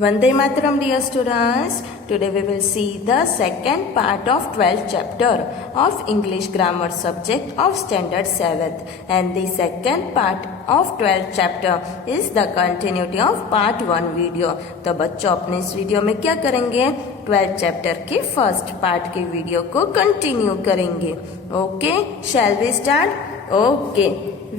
Vande Mataram, dear students. Today we will see the second part of 12th chapter of English grammar subject of standard 7th, and the second part of 12th chapter is the continuity of part 1 video. तो बच्चों अपने इस video में क्या करेंगे, 12th chapter के first part के video को कंटिन्यू करेंगे. Okay, shall we start? Okay,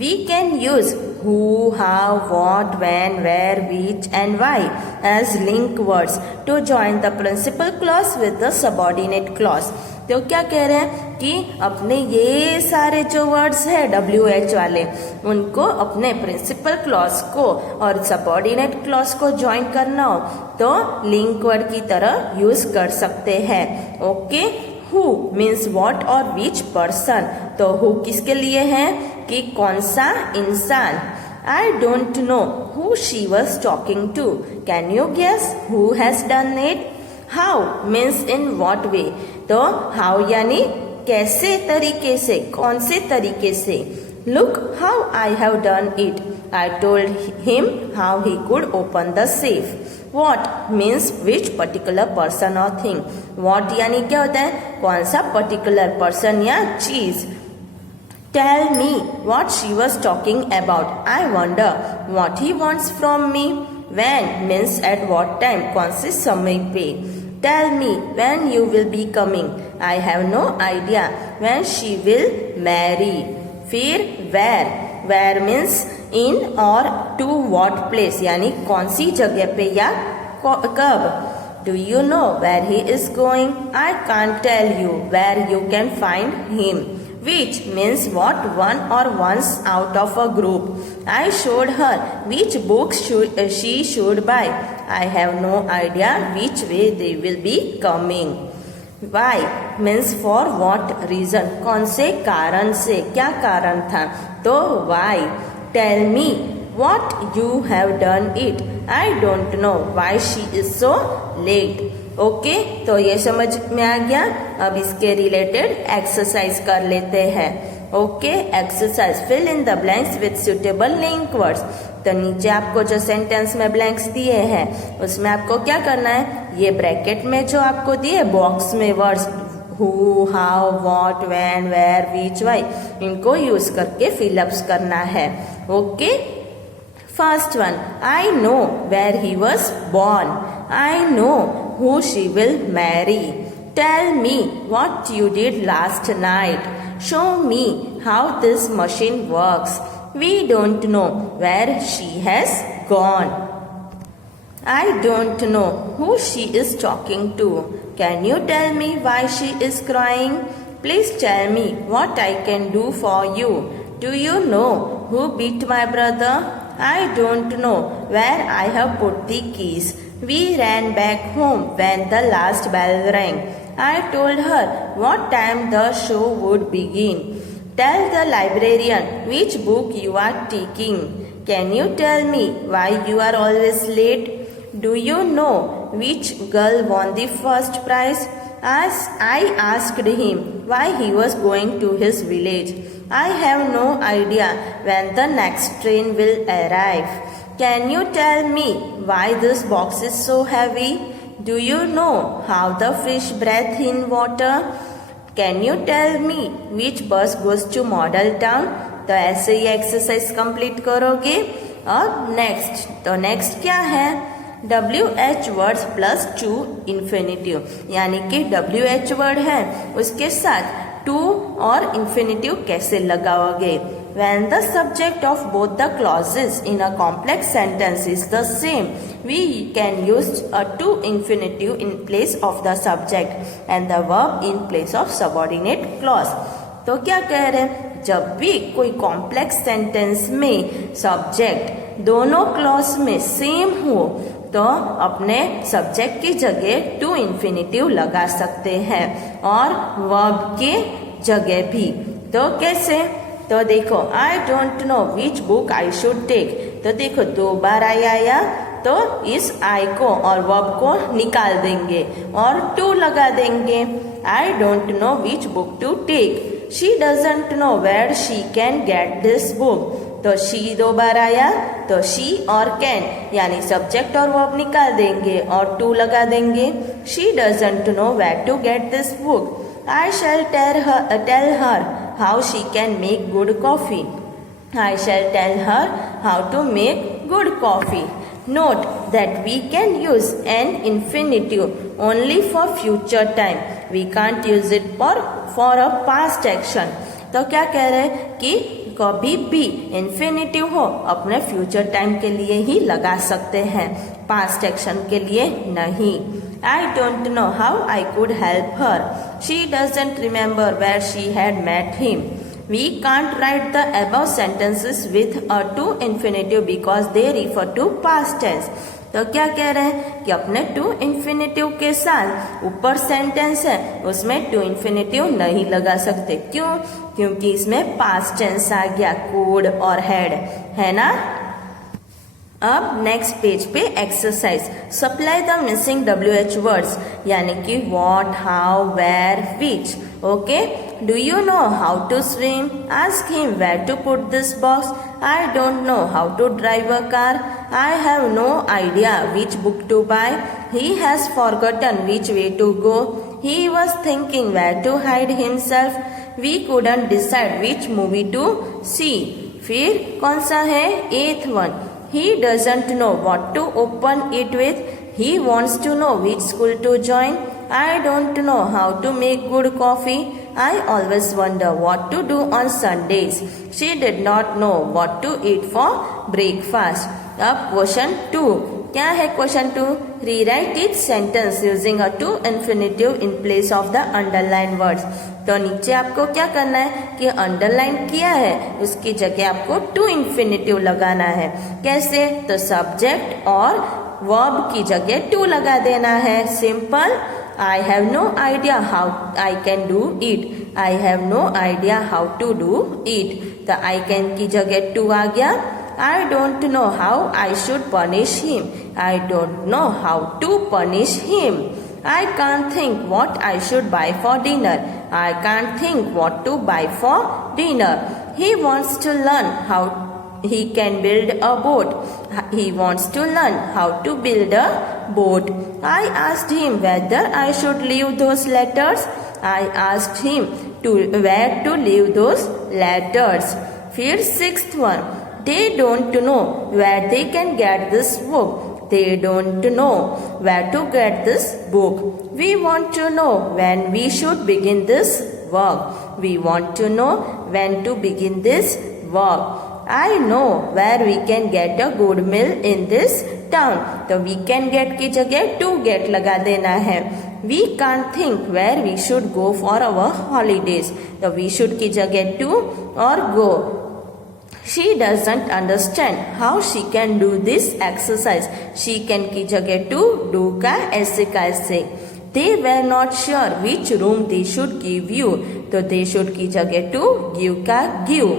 we can use who, how, what, when, where, which and why as link words to join the principal clause with the subordinate clause. तो क्या कह रहे हैं कि अपने ये सारे जो वर्ड्स है WH वाले, उनको अपने प्रिंसिपल क्लॉज को और सबऑर्डिनेट क्लॉज को ज्वाइन करना हो तो लिंक वर्ड की तरह यूज कर सकते हैं. ओके, who means what और which person. तो who किसके लिए है कि कौन सा इंसान. I don't know who she was talking to. Can you guess who has done it? How means in what way. तो how यानी कैसे तरीके से, कौन से तरीके से. Look how I have done it. I told him how he could open the safe. What means which particular person or thing. What यानी क्या होता है, कौन सा पर्टिकुलर पर्सन या चीज. Tell me what she was talking about. I wonder what he wants from me. When means at what time, कौन से समय पे. Tell me when you will be coming. I have no idea when she will marry. फिर where. Where means in or to what place यानी कौन सी जगह पे या कब. Do you know where he is going? I can't tell you where you can find him. Which means what one or ones out of a group. I showed her which books she should buy. I have no idea which way they will be coming. Why means for what reason, कौन से कारण से, क्या कारण था. तो why. Tell me what you have done it. I don't know why she is so late. Okay, तो ये समझ में आ गया. अब इसके रिलेटेड एक्सरसाइज कर लेते हैं. Okay, exercise fill in the blanks with suitable link words. तो नीचे आपको जो सेंटेंस में ब्लैंक्स दिए हैं उसमें आपको क्या करना है, ये ब्रैकेट में जो आपको दिए बॉक्स में words who, how, what, when, where, which, why, इनको यूज करके फिलअप्स करना है. Okay, first one, I know where he was born. I know who she will marry. Tell me what you did last night. Show me how this machine works. We don't know where she has gone. I don't know who she is talking to. Can you tell me why she is crying? Please tell me what I can do for you. Do you know who beat my brother? I don't know where I have put the keys. We ran back home when the last bell rang. I told her what time the show would begin. Tell the librarian which book you are taking. Can you tell me why you are always late? Do you know which girl won the first prize? As I asked him why he was going to his village. I have no idea when the next train will arrive. Can you tell me why this box is so heavy? Do you know how the fish breathe in water? Can you tell me which bus goes to Model Town? तो ऐसे ही exercise complete करोगे. अब next, तो next क्या है, WH words plus two infinitive, यानी कि WH word है उसके साथ टू और इन्फिनिटिव कैसे लगाओगे. When the subject of both the clauses in a complex sentence is the same, we can use a to infinitive in place of the subject and the verb in place of subordinate clause. तो क्या कह रहे हैं, जब भी कोई complex sentence में subject दोनों क्लॉज में सेम हो तो अपने सब्जेक्ट की जगह टू इन्फिनिटिव लगा सकते हैं और वर्ब के जगह भी. तो कैसे, तो देखो, I don't know which book I should take. तो देखो 2 बार आई आया तो इस आई को और वर्ब को निकाल देंगे और टू लगा देंगे. I don't know which book to take. She doesn't know where she can get this book. तो शी 2 बार आया तो शी और कैन यानी सब्जेक्ट और वर्ब निकाल देंगे और टू लगा देंगे। She doesn't know where to get this book. I shall tell her how she can make good coffee. I shall tell her how to make good coffee. Note that we can use an infinitive only for future time. We can't use it for a past action. तो क्या कह रहे हैं कि कभी भी infinitive हो अपने फ्यूचर टाइम के लिए ही लगा सकते हैं, पास्ट एक्शन के लिए नहीं। I don't know how I could help her. She doesn't remember where she had met him. We can't write the above sentences with a to infinitive because they refer to past tense. तो क्या कह रहे हैं कि अपने to infinitive के साथ ऊपर सेंटेंस है उसमें टू इन्फिनेटिव नहीं लगा सकते। क्यों? क्योंकि इसमें पास्ट टेंस आ गया, कुड और हैड, है ना। अब नेक्स्ट पेज पे exercise, supply the missing WH words यानी कि what, how, where, which. Okay, do you know how to swim? Ask him where to put this box. I don't know how to drive a car. I have no idea which book to buy. He has forgotten which way to go. He was thinking where to hide himself. We couldn't decide which movie to सी। फिर कौन सा है? 8th one, he doesn't know what to open it with. He wants to know which school to join. I don't know how to make good coffee. I always wonder what to do on Sundays. She did not know what to eat for breakfast. अब question 2, क्या है question 2? Rewrite each sentence using a to infinitive in place of the underlined words. तो नीचे आपको क्या करना है कि अंडरलाइन किया है उसकी जगह आपको टू इन्फिनेटिव लगाना है। कैसे? तो सब्जेक्ट और वर्ब की जगह टू लगा देना है। Simple. I have no idea how I can do it. I have no idea how to do it. तो आई कैन की जगह टू आ गया। I don't know how I should punish him. I don't know how to punish him. I can't think what I should buy for dinner. I can't think what to buy for dinner. He wants to learn how he can build a boat. He wants to learn how to build a boat. I asked him whether I should leave those letters. I asked him where to leave those letters. फिर 6th one, they don't know where they can get this book. They don't know where to get this book. We want to know when we should begin this work. We want to know when to begin this work. I know where we can get a good meal in this town. तो we can get की जगह to get लगा देना है। We can't think where we should go for our holidays. तो we should की जगह to और go। She doesn't understand how she can do this exercise. She can की जगह to do का ऐसे का ऐसे। They were not sure which room they should give you. तो they should की जगह to give का give.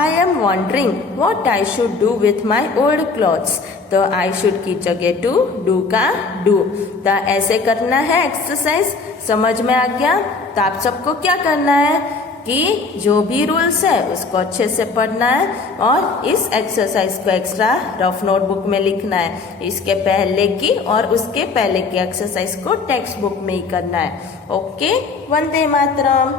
I am wondering what I should do with my old clothes. तो I should की जगह to do का do। तो ऐसे करना है एक्सरसाइज। समझ में आ गया? तो आप सबको क्या करना है कि जो भी रूल्स है उसको अच्छे से पढ़ना है और इस एक्सरसाइज को एक्स्ट्रा रफ नोटबुक में लिखना है। इसके पहले की और उसके पहले की एक्सरसाइज को टेक्स्ट बुक में ही करना है। ओके, वंदे मातरम।